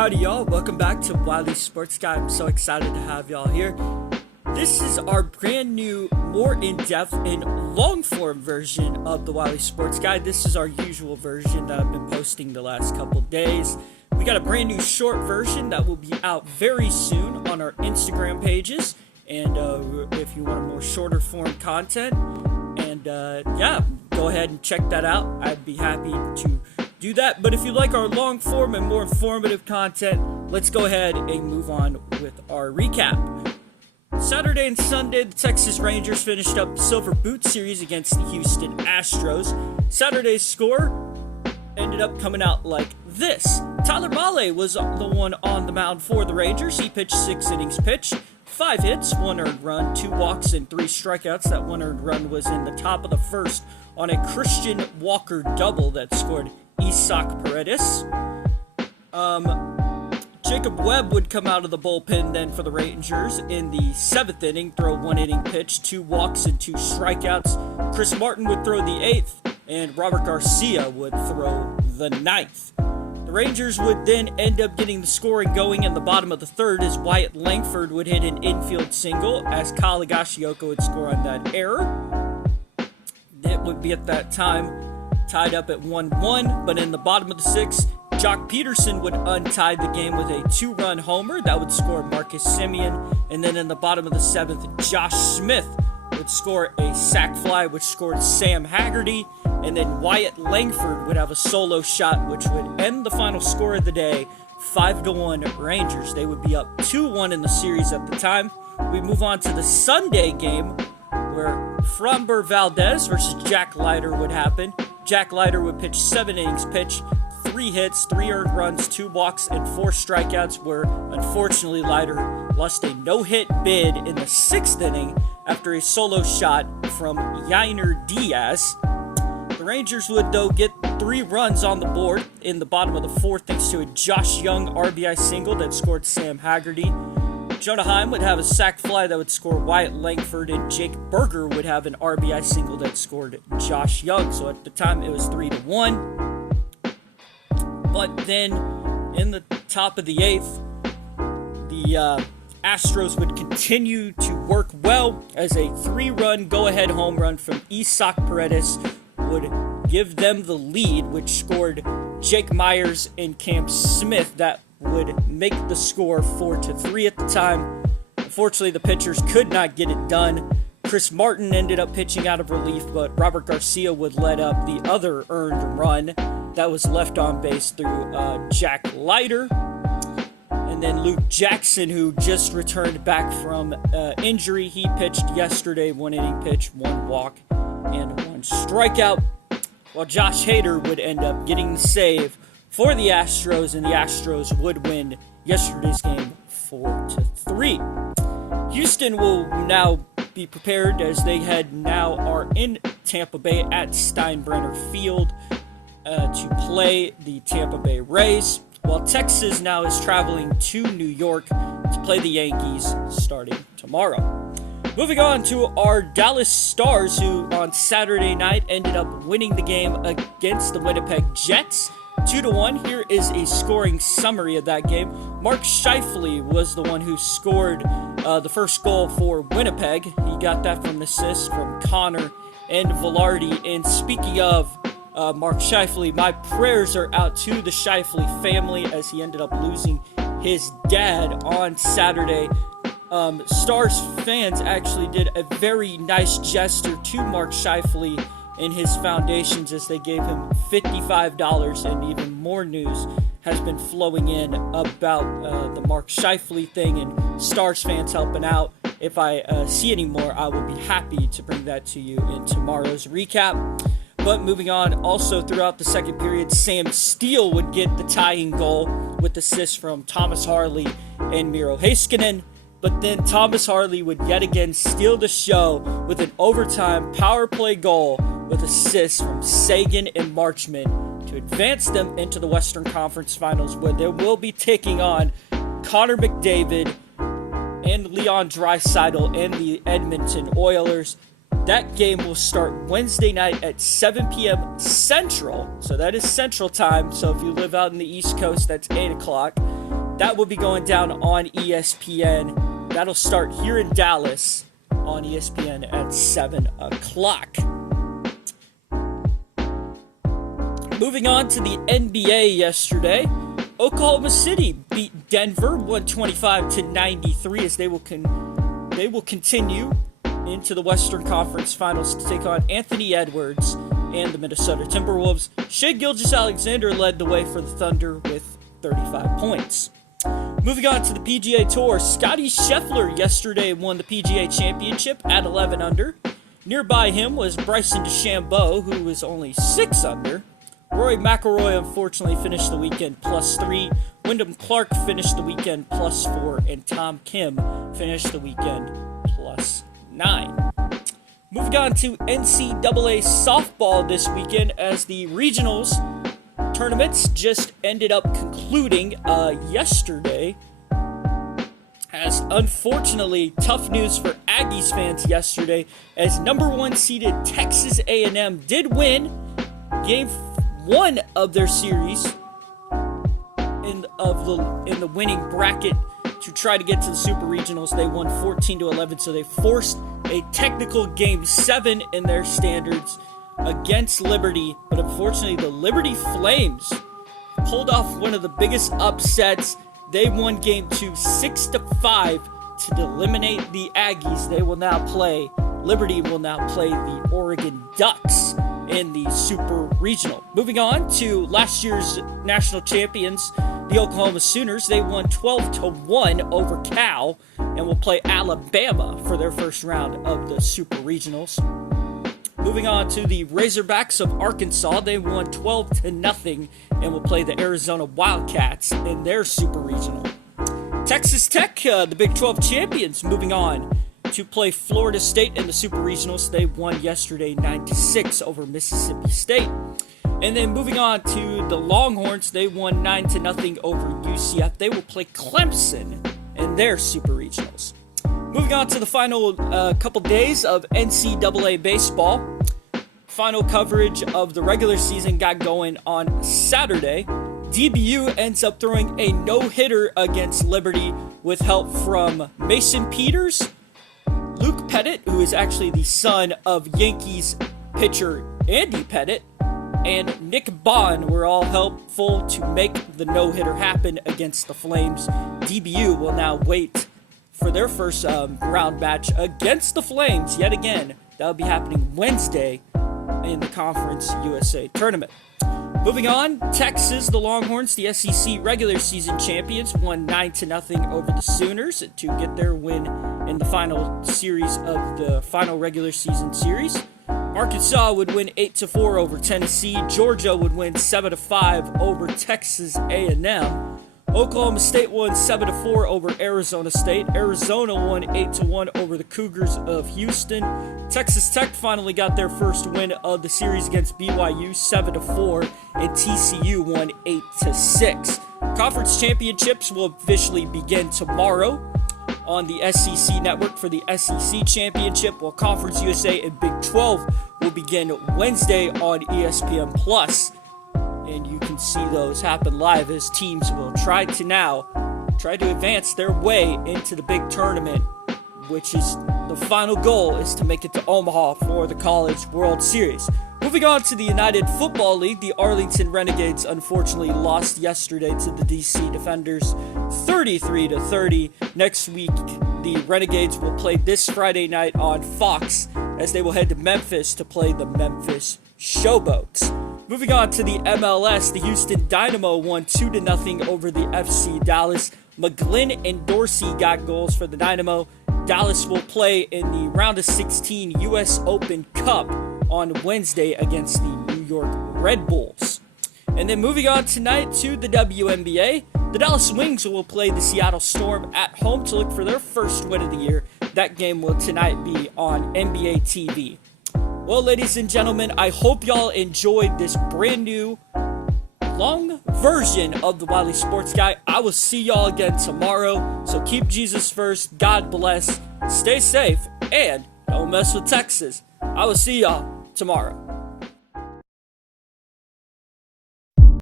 Howdy y'all, welcome back to Wylie Sports Guy. I'm so excited to have y'all here. This is our brand new, more in-depth and long-form version of the Wylie Sports Guy. This is our usual version that I've been posting the last couple days. We got a brand new short version that will be out very soon on our Instagram pages. And if you want a more shorter form content, and go ahead and check that out. I'd be happy to do that. But if you like our long form and more informative content, let's go ahead and move on with our recap. Saturday and Sunday, the Texas Rangers finished up the Silver Boot Series against the Houston Astros. Saturday's score ended up coming out like this. Tyler Mahle was the one on the mound for the Rangers. He pitched 6 innings pitched, 5 hits, 1 earned run, 2 walks, and 3 strikeouts. That 1 earned run was in the top of the first on a Christian Walker double that scored Isaac Paredes. Jacob Webb would come out of the bullpen then for the Rangers in the 7th inning, throw 1 inning pitch, 2 walks, and 2 strikeouts. Chris Martin would throw the 8th, and Robert Garcia would throw the 9th. The Rangers would then end up getting the scoring going in the bottom of the 3rd as Wyatt Langford would hit an infield single as Kyle Higashioka would score on that error. It would be at that time tied up at 1-1, but in the bottom of the 6th, Jock Peterson would untie the game with a 2-run homer that would score Marcus Semien, and then in the bottom of the 7th, Josh Smith would score a sac fly which scored Sam Haggerty, and then Wyatt Langford would have a solo shot which would end the final score of the day, 5-1 Rangers. They would be up 2-1 in the series at the time. We move on to the Sunday game where Framber Valdez versus Jack Leiter would happen. Jack Leiter would pitch 7 innings pitched, 3 hits, 3 earned runs, 2 walks, and 4 strikeouts, where unfortunately Leiter lost a no-hit bid in the 6th inning after a solo shot from Yainer Diaz. The Rangers would, though, get 3 runs on the board in the bottom of the 4th thanks to a Josh Young RBI single that scored Sam Haggerty. Jonah Heim would have a sac fly that would score Wyatt Langford, and Jake Berger would have an RBI single that scored Josh Young. So at the time it was 3-1. But then in the top of the 8th, the Astros would continue to work well as a 3-run go-ahead home run from Isaac Paredes would give them the lead, which scored Jake Myers and Cam Smith. That would make the score 4-3 at the time. Unfortunately, the pitchers could not get it done. Chris Martin ended up pitching out of relief, but Robert Garcia would let up the other earned run that was left on base through Jack Leiter. And then Luke Jackson, who just returned back from injury, he pitched yesterday, 1 inning pitch, 1 walk, and 1 strikeout. While Josh Hader would end up getting the save for the Astros, and the Astros would win yesterday's game 4-3. Houston will now be prepared as they are in Tampa Bay at Steinbrenner Field to play the Tampa Bay Rays, while Texas now is traveling to New York to play the Yankees starting tomorrow. Moving on to our Dallas Stars, who on Saturday night ended up winning the game against the Winnipeg Jets 2-1. Here is a scoring summary of that game. Mark Scheifele was the one who scored the first goal for Winnipeg. He got that from an assist from Connor and Velarde. And speaking of Mark Scheifele, my prayers are out to the Scheifele family as he ended up losing his dad on Saturday. Stars fans actually did a very nice gesture to Mark Scheifele in his foundations as they gave him $55, and even more news has been flowing in about the Mark Scheifele thing and Stars fans helping out. If I see any more, I will be happy to bring that to you in tomorrow's recap. But moving on, also throughout the second period, Sam Steele would get the tying goal with assists from Thomas Harley and Miro Heiskanen. But then Thomas Harley would yet again steal the show with an overtime power play goal with assists from Sagan and Marchman to advance them into the Western Conference Finals, where they will be taking on Connor McDavid and Leon Draisaitl and the Edmonton Oilers. That game will start Wednesday night at 7 p.m. Central. So that is Central Time. So if you live out in the East Coast, that's 8 o'clock. That will be going down on ESPN. That'll start here in Dallas on ESPN at 7 o'clock. Moving on to the NBA yesterday, Oklahoma City beat Denver 125-93 as they will continue into the Western Conference Finals to take on Anthony Edwards and the Minnesota Timberwolves. Shai Gilgeous-Alexander led the way for the Thunder with 35 points. Moving on to the PGA Tour, Scottie Scheffler yesterday won the PGA Championship at 11 under. Nearby him was Bryson DeChambeau, who was only 6 under. Rory McIlroy unfortunately finished the weekend +3. Wyndham Clark finished the weekend +4. And Tom Kim finished the weekend +9. Moving on to NCAA Softball this weekend as the regionals tournaments just ended up concluding yesterday. As unfortunately, tough news for Aggies fans yesterday as number 1 seeded Texas A&M did win game 1 of their series in the winning bracket to try to get to the Super Regionals. They won 14-11, so they forced a technical game 7 in their standards against Liberty, but unfortunately the Liberty Flames pulled off one of the biggest upsets. They won game 2 6-5 to eliminate the Aggies. Liberty will now play the Oregon Ducks in the Super Regional. Moving on to last year's national champions, the Oklahoma Sooners. They won 12-1 over Cal and will play Alabama for their first round of the Super Regionals. Moving on to the Razorbacks of Arkansas. They won 12-0 and will play the Arizona Wildcats in their Super Regional. Texas Tech, the Big 12 champions, moving on to play Florida State in the Super Regionals. They won yesterday 9-6 over Mississippi State. And then moving on to the Longhorns, they won 9-0 over UCF. They will play Clemson in their Super Regionals. Moving on to the final couple days of NCAA Baseball. Final coverage of the regular season got going on Saturday. DBU ends up throwing a no-hitter against Liberty with help from Mason Peters, Luke Pettit, who is actually the son of Yankees pitcher Andy Pettit, and Nick Bond were all helpful to make the no-hitter happen against the Flames. DBU will now wait for their first round match against the Flames yet again. That'll be happening Wednesday in the Conference USA Tournament. Moving on, Texas, the Longhorns, the SEC regular season champions, won 9-0 over the Sooners to get their win in the final series of the final regular season series. Arkansas would win 8-4 over Tennessee. Georgia would win 7-5 over Texas A&M. Oklahoma State won 7-4 over Arizona State. Arizona won 8-1 over the Cougars of Houston. Texas Tech finally got their first win of the series against BYU, 7-4, and TCU won 8-6. Conference championships will officially begin tomorrow on the SEC network for the SEC championship, while Conference USA and Big 12 will begin Wednesday on ESPN Plus. And you can see those happen live as teams will try to advance their way into the big tournament, which is the final goal is to make it to Omaha for the College World Series. Moving on to the United Football League, the Arlington Renegades unfortunately lost yesterday to the DC Defenders 33-30. Next week, the Renegades will play this Friday night on Fox as they will head to Memphis to play the Memphis Showboats. Moving on to the MLS, the Houston Dynamo won 2-0 over the FC Dallas. McGlynn and Dorsey got goals for the Dynamo. Dallas will play in the round of 16 U.S. Open Cup on Wednesday against the New York Red Bulls. And then moving on tonight to the WNBA, the Dallas Wings will play the Seattle Storm at home to look for their first win of the year. That game will tonight be on NBA TV. Well, ladies and gentlemen, I hope y'all enjoyed this brand new long version of the Wylie Sports Guy. I will see y'all again tomorrow. So keep Jesus first. God bless. Stay safe. And don't mess with Texas. I will see y'all tomorrow.